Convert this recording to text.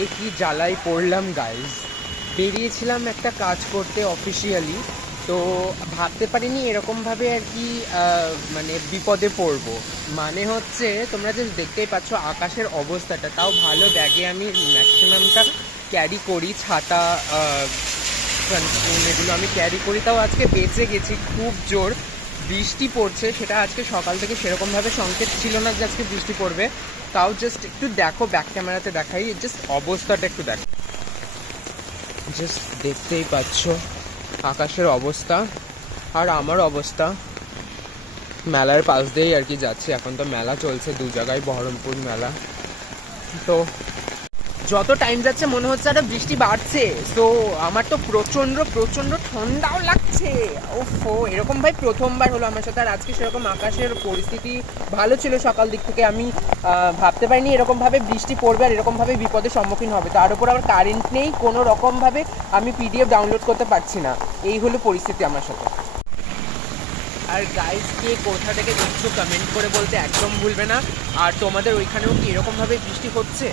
এই কি জ্বালায় পড়লাম গাইজ। বেরিয়েছিলাম একটা কাজ করতে অফিসিয়ালি, তো ভাবতে পারিনি এরকমভাবে আর কি মানে বিপদে পড়বো। মানে হচ্ছে তোমরা যে দেখতেই পাচ্ছ আকাশের অবস্থাটা, তাও ভালো ব্যাগে আমি ম্যাক্সিমামটা ক্যারি করি, ছাতা সানস্ক্রিন এগুলো আমি ক্যারি করি, তাও আজকে বেঁচে গেছি। খুব জোর বৃষ্টি পড়ছে, সেটা আজকে সকাল থেকে সেরকমভাবে সংকেত ছিল না যে আজকে বৃষ্টি পড়বে। তাও জাস্ট একটু দেখো, ব্যাক ক্যামেরাতে দেখাই, জাস্ট অবস্থাটা একটু দেখো। জাস্ট দেখতেই পাচ্ছ আকাশের অবস্থা আর আমার অবস্থা। মেলার পাশ দিয়েই আর কি যাচ্ছি, এখন তো মেলা চলছে দু জায়গায়, বহরমপুর মেলা। তো যত টাইম যাচ্ছে মনে হচ্ছে আরো বৃষ্টি বাড়ছে। তো আমার তো প্রচণ্ড প্রচণ্ড ঠান্ডাও লাগছে। ওফো, এরকম ভাই প্রথমবার হলো আমার সাথে। আর আজকে সেরকম আকাশের পরিস্থিতি ভালো ছিল সকাল দিক থেকে, আমি ভাবতে পারিনি এরকমভাবে বৃষ্টি পড়বে আর এরকমভাবে বিপদের সম্মুখীন হবে। তার উপর আবার কারেন্ট নেই, কোনো রকমভাবে আমি পিডিএফ ডাউনলোড করতে পারছি না। এই হলো পরিস্থিতি আমার সাথে। আর গাইজ, কে কোথা থেকে দেখছো কমেন্ট করে বলতে একদম ভুলবে না। আর তোমাদের ওইখানেও কি এরকমভাবে বৃষ্টি হচ্ছে?